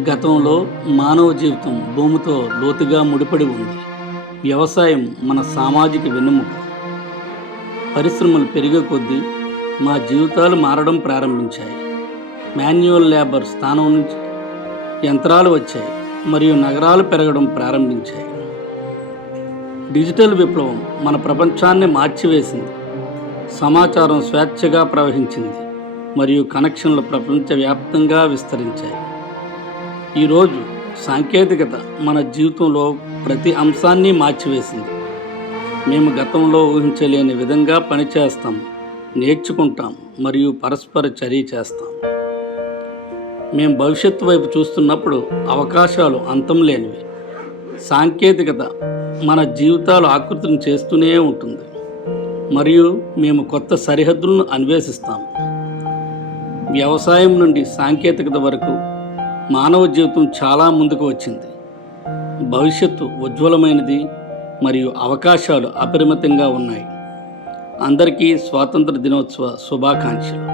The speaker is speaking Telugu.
గతంలో మానవ జీవితం భూమితో లోతుగా ముడిపడి ఉంది. వ్యవసాయం మన సామాజిక వెన్నెముక. పరిశ్రమలు పెరిగే కొద్దీ మా జీవితాలు మారడం ప్రారంభించాయి. మాన్యువల్ లేబర్ స్థానం నుంచి యంత్రాలు వచ్చాయి మరియు నగరాలు పెరగడం ప్రారంభించాయి. డిజిటల్ విప్లవం మన ప్రపంచాన్ని మార్చివేసింది. సమాచారం స్వేచ్ఛగా ప్రవహించింది మరియు కనెక్షన్లు ప్రపంచవ్యాప్తంగా విస్తరించాయి. ఈరోజు సాంకేతికత మన జీవితంలో ప్రతి అంశాన్ని మార్చివేసింది. మేము గతంలో ఊహించలేని విధంగా పనిచేస్తాం, నేర్చుకుంటాం మరియు పరస్పర చర్య చేస్తాం. మేము భవిష్యత్తు వైపు చూస్తున్నప్పుడు అవకాశాలు అంతం లేనివి. సాంకేతికత మన జీవితాలు ఆకృతిని చేస్తూనే ఉంటుంది మరియు మేము కొత్త సరిహద్దులను అన్వేషిస్తాం. వ్యవసాయం నుండి సాంకేతికత వరకు మానవ జీవితం చాలా ముందుకు వచ్చింది. భవిష్యత్తు ఉజ్వలమైనది మరియు అవకాశాలు అపరిమితంగా ఉన్నాయి. అందరికీ స్వాతంత్ర దినోత్సవ శుభాకాంక్షలు.